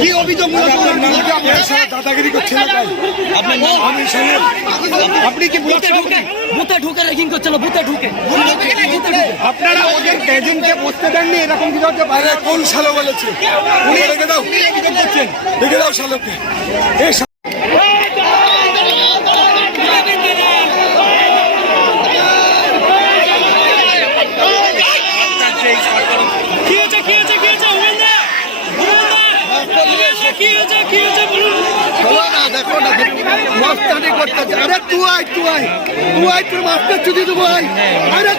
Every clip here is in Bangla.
কি অভিযোগ দাদাগিরি করছিল আপনি কি বুথে ঢুকে রেগিং করছিল বুথে ঢুকে আপনারা ওদের এজেন্টকে বসতে দেননি এরকম কিছু হচ্ছে বাইরে কোন সালো বলেছে রেখে দাও রেখে দাও সালোকে মস্তানি করতেছে আরে তুই আয় তোর মাস্টার চুদি দেবো আরে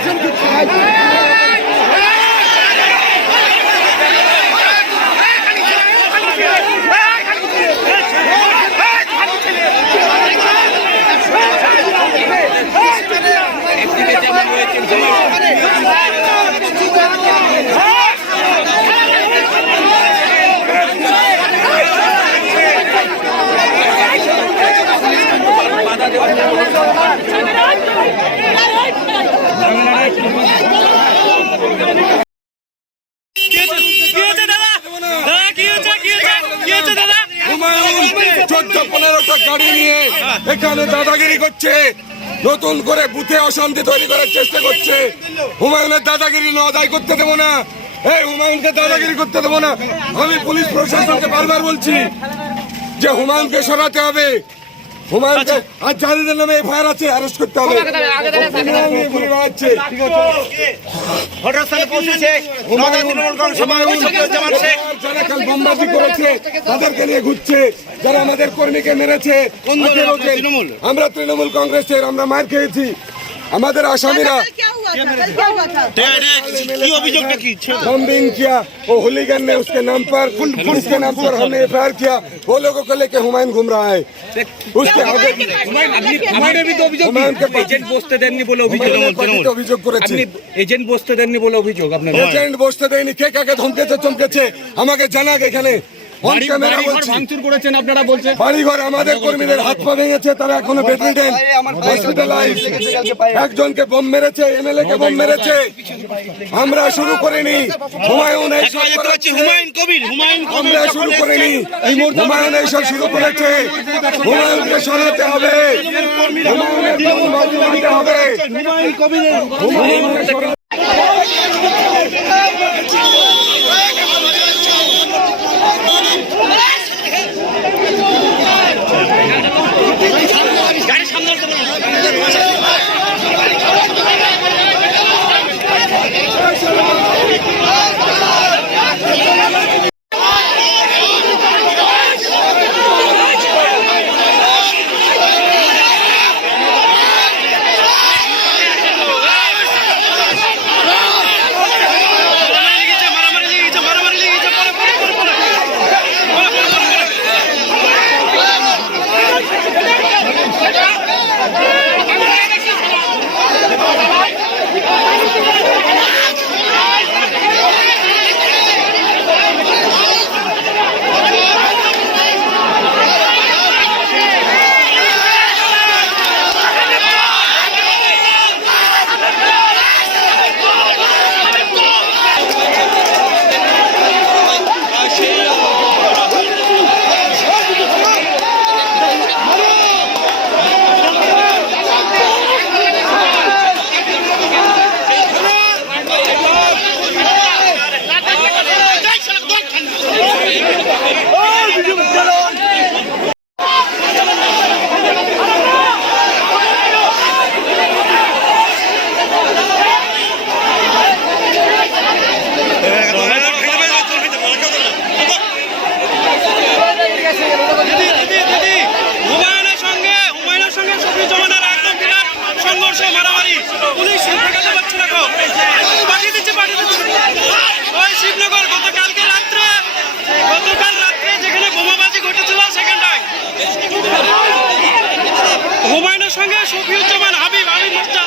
গাড়ি নিয়ে এখানে দাদাগিরি করছে, নতুন করে বুথে অশান্তি তৈরি করার চেষ্টা করছে। হুমায়ুনের দাদাগিরি আদায় করতে দেবো না, এই হুমায়ুনকে দাদাগিরি করতে দেবো না। আমি পুলিশ প্রশাসনকে বারবার বলছি যে হুমায়ুনকে সরাতে হবে, হুমায়ুনকে আর যাদের নামে এফআইআর আছে অ্যারেস্ট করতে হবে। বোমবাজি করেছে তাদেরকে নিয়ে ঘুরছে, যারা আমাদের কর্মীকে মেরেছে। আমরা তৃণমূল কংগ্রেসের, আমরা মার খেয়েছি। हमारे आसामीरा बॉम्बिंग किया, वो हुलीगन ने उसके नाम पर हमने एफआईआर किया। वो लोगों को लेके हुमायूं घूम रहा है। उसके आगे এজেন্ট বসতে দেননি বলে অভিযোগ করেছে। এজেন্ট বসতে দেননি বলে অভিযোগ আপনার। এজেন্ট বসতে দেয়নি, কে কাকে ধমকেছে চমকেছে আমাকে জানাক। এখানে বাড়িঘর আমাদের কর্মীদের হাত পা ভেঙেছে, তারা এখনো বেডরিডেন, হসপিটালাইজ। একজনকে বোম মেরেছে, এমএলএ কে বোম মেরেছে। আমরা শুরু করিনি, হুমায়ুন এইসব আমরা শুরু করিনি, হুমায়ুন এইসব শুরু করেছে। হুমায়ুনকে সরাতে হবে, হুমায়ুনের বাজি মানতে হবে। গতকাল রাত্রে যেখানে বোমাবাজি ঘটেছিল সেখানটায় হুমায়ুনের সঙ্গে শফিউজ্জামান হাবিব মোর্চা